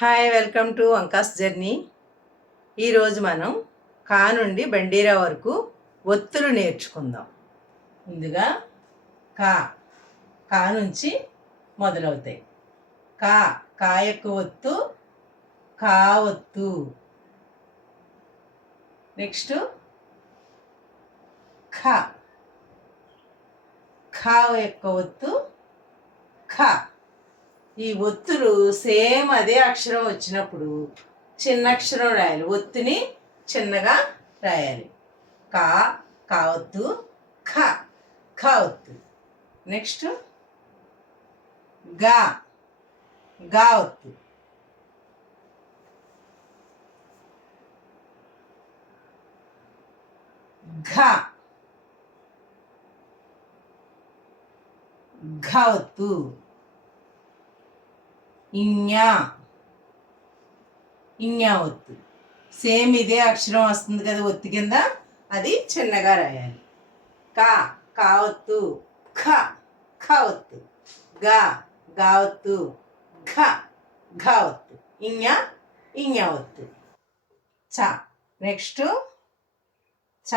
Hi, welcome to Vanka's journey. ఈరోజు మనం కా నుండి బండీరా వరకు ఒత్తులు నేర్చుకుందాం. ముందుగా కా కా నుంచి మొదలవుతాయి. కా కా యొక్క ఒత్తు కా ఒత్తు. నెక్స్ట్ ఖ ఖ యొక్క ఒత్తు ఖ. ఈ ఒత్తులు సేమ్ అదే అక్షరం వచ్చినప్పుడు చిన్న అక్షరం రాయాలి, ఒత్తుని చిన్నగా రాయాలి. కా కా ఒత్తు, ఖ ఖ ఒత్తు. నెక్స్ట్ గా గా ఒత్తు, ఘ ఘ ఒత్తు. ఇన్యా ఇన్యా ఒత్తు. సేమ్ ఇదే అక్షరం వస్తుంది కదా ఒత్తి కింద, అది చిన్నగా రాయాలి. కా కా ఒత్తు, ఖ ఖ ఒత్తు. గా గా ఒత్తు, ఘ ఘ ఒత్తు. ఇన్యా ఇన్యా ఒత్తు. చ నెక్స్ట్ చ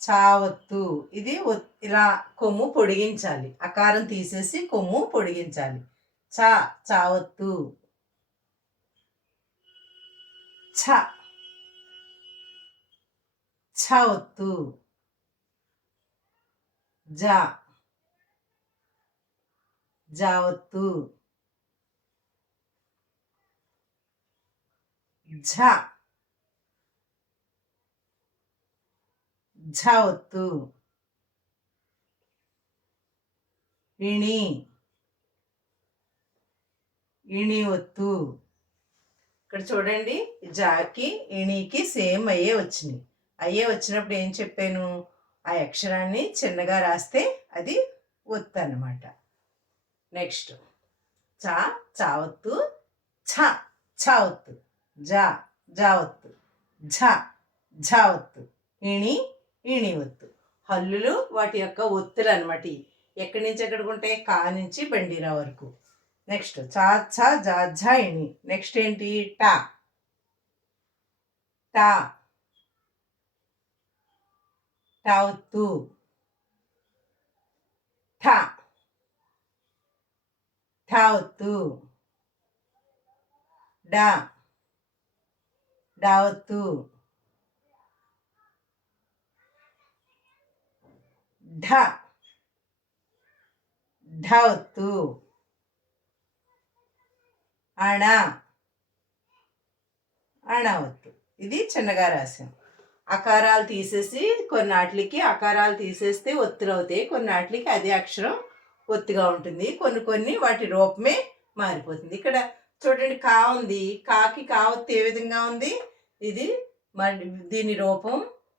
చా ఒత్తు. ఇది ఇలా కొమ్ము పొడిగించాలి, అకారం తీసేసి కొమ్ము పొడిగించాలి. చా చా ఒత్తు. ఛ ఛ ఒత్తు. జా జా ఒత్తు. ఝ ఝ ఒత్తు. ఇణి ఇణి ఒత్తు. ఇక్కడ చూడండి, జాకి ఇణికి సేమ్ అయ్యే వచ్చినాయి. అయ్యే వచ్చినప్పుడు ఏం చెప్పాను, ఆ అక్షరాన్ని చిన్నగా రాస్తే అది ఒత్తు అన్నమాట. నెక్స్ట్ చా చా ఒత్తు, ఛ ఛ ఒత్తు. జా జా ఒత్తు. ఝ ఝ ఒత్తు. ఇణి ఇణి ఒత్తు. హల్లులు వాటి యొక్క ఒత్తులు అనమాట. ఎక్కడి నుంచి ఎక్కడికి ఉంటాయి, కా నుంచి బండిరా వరకు. నెక్స్ట్ చా ఛ జా ఝ ఇణి. నెక్స్ట్ ఏంటి, టా టా టా ఒత్తు. ఠ ఠ ఒత్తు. డా డా ఒత్తు. ఢ ఢ ఒత్తు. అణ అణ ఒత్తు. ఇది చిన్నగా రాసాం. అకారాలు తీసేసి కొన్నాటికి అకారాలు తీసేస్తే ఒత్తులు అవుతాయి, కొన్నాటికి అదే అక్షరం ఒత్తుగా ఉంటుంది. కొన్ని కొన్ని వాటి రూపమే మారిపోతుంది. ఇక్కడ చూడండి, కా ఉంది, కాకి కా ఒత్తు ఏ విధంగా ఉంది, ఇది దీని రూపం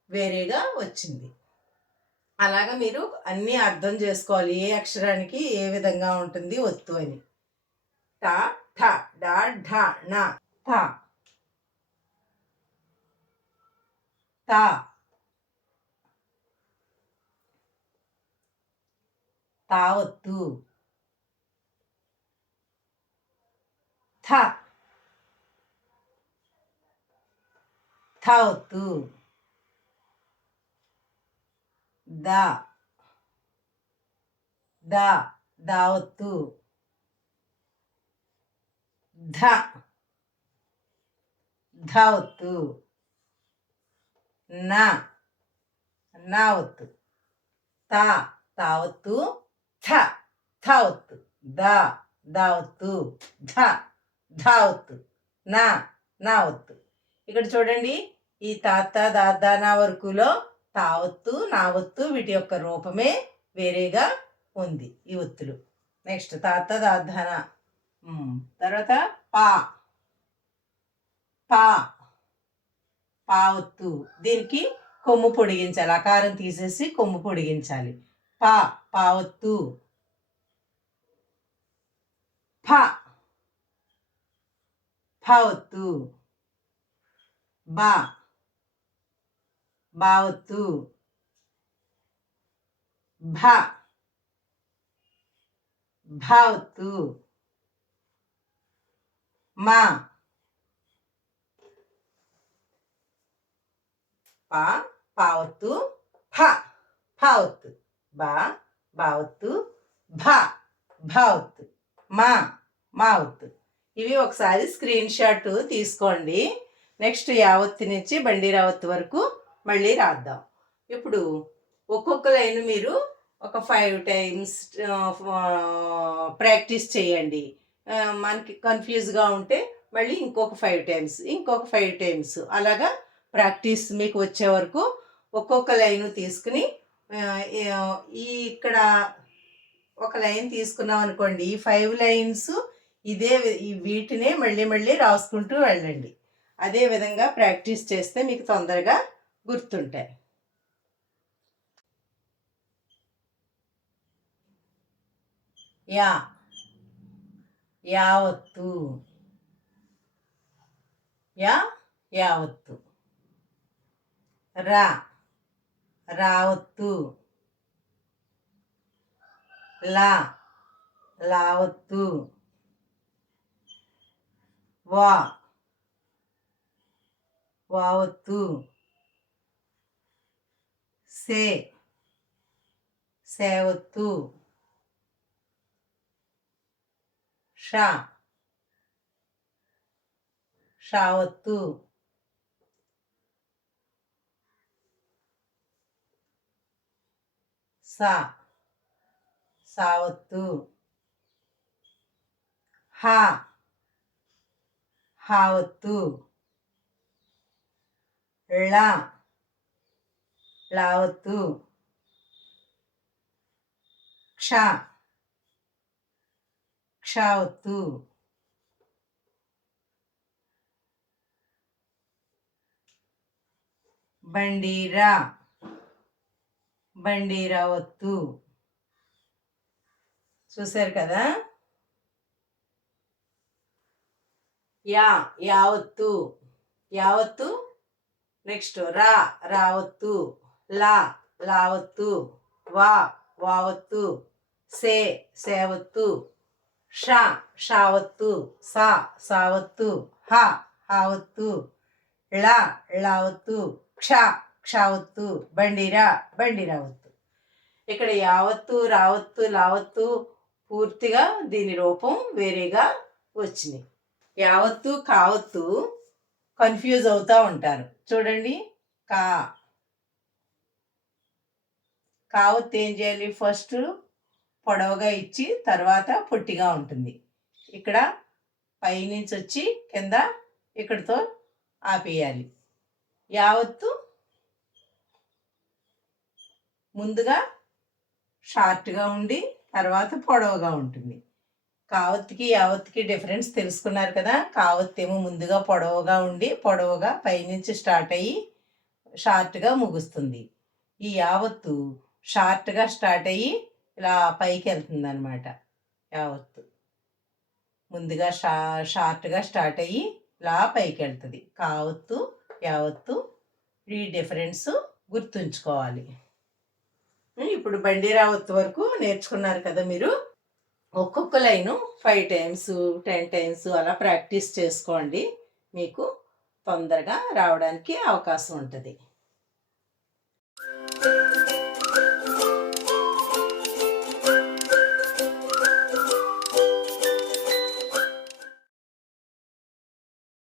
వేరేగా వచ్చింది. అలాగా మీరు అన్నీ అర్థం చేసుకోవాలి, ఏ అక్షరానికి ఏ విధంగా ఉంటుంది ఒత్తు అని. టా ఠ డా ఢ ణ థ తా తా ఒత్తు. థ థ ఒత్తు. దా దా దా ఒత్తు. ధ ధ ఒత్తు. నా నా ఒత్తు. తా తా ఒత్తు. థ థ ఒత్తు. దా దా ఒత్తు. ధ ధ ఒత్తు. నా నా ఒత్తు. ఇక్కడ చూడండి, ఈ తాత దాదానా వరకులో తా ఒత్తు నా ఒత్తు వీటి యొక్క రూపమే వేరేగా ఉంది, ఈ ఒత్తులు. నెక్స్ట్ తాత దాదాన. తర్వాత పా పా పా ఒత్తు. దీనికి కొమ్ము పొడిగించాలి, అకారం తీసేసి కొమ్ము పొడిగించాలి. పా పా ఒత్తు. ఫ ఫ ఒత్తు. బా బా ఒత్తు. భ భా ఒత్తు. మా పా పావత్తు ఫ ఫావత్తు బా బావత్తు భా భావత్తు మా మావత్తు. ఇవి ఒకసారి స్క్రీన్ షాట్ తీసుకోండి. నెక్స్ట్ యావత్తు నుంచి బండి రావత్తు వరకు మళ్ళీ రాద్దాం. ఇప్పుడు ఒక్కొక్క లైన్ మీరు ఒక 5 టైమ్స్ ప్రాక్టీస్ చేయండి. మనకి కన్ఫ్యూజ్గా ఉంటే మళ్ళీ ఇంకొక 5 టైమ్స్, ఇంకొక 5 టైమ్స్ అలాగా ప్రాక్టీస్ మీకు వచ్చే వరకు ఒక్కొక్క లైన్ తీసుకుని ఈ ఇక్కడ ఒక లైన్ తీసుకున్నాం అనుకోండి, ఈ 5 లైన్స్ ఇదే వీటినే మళ్ళీ మళ్ళీ రాసుకుంటూ వెళ్ళండి. అదే విధంగా ప్రాక్టీస్ చేస్తే మీకు తొందరగా గుర్తుంటాయి. యా యావత్తు యా యావత్తు. రా రావత్తు. లా లావత్తు. వా వావత్తు. సే సేవత్తు. షా షావత్తు. సా సావత్తు. హా హావత్తు. ళ లావత్తు. క్ష క్షావత్తు. బండిరా బండిరావత్తు. చూశారు కదా. యా యావత్తు యావత్తు. నెక్స్ట్ రా రావత్తు. లా లావత్తు. వా వావత్తు. సే సేవత్తు. షా షావత్తు. సా సావత్తు. హ హావత్తు. ళ ళావత్తు. క్ష క్షావత్తు. బండిరా బండిరావత్తు. ఇక్కడ యావత్తు రావత్తు లావత్తు పూర్తిగా దీని రూపం వేరేగా వచ్చినాయి. యావత్తు కావత్తు కన్ఫ్యూజ్ అవుతూ ఉంటారు. చూడండి, కావత్తు ఏం చేయాలి, ఫస్ట్ పొడవుగా ఇచ్చి తర్వాత పొట్టిగా ఉంటుంది. ఇక్కడ పైనుంచి వచ్చి కింద ఇక్కడితో ఆపేయాలి. యావత్తు ముందుగా షార్ట్గా ఉండి తర్వాత పొడవుగా ఉంటుంది. కావత్తుకి యావత్తుకి డిఫరెన్స్ తెలుసుకున్నారు కదా. కావత్తు ఏమో ముందుగా పొడవుగా ఉండి పొడవుగా పైనుంచి స్టార్ట్ అయ్యి షార్ట్గా ముగుస్తుంది. ఈ యావత్తు షార్ట్గా స్టార్ట్ అయ్యి ఇలా పైకి వెళ్తుంది అనమాట. యావత్తు ముందుగా షార్ట్గా స్టార్ట్ అయ్యి ఇలా పైకి వెళ్తుంది. కావత్తు యావత్తు ఈ డిఫరెన్స్ గుర్తుంచుకోవాలి. ఇప్పుడు బండి రావత్తు వరకు నేర్చుకున్నారు కదా మీరు. ఒక్కొక్క లైను 5 టైమ్స్ 10 టైమ్స్ అలా ప్రాక్టీస్ చేసుకోండి. మీకు తొందరగా రావడానికి అవకాశం ఉంటుంది.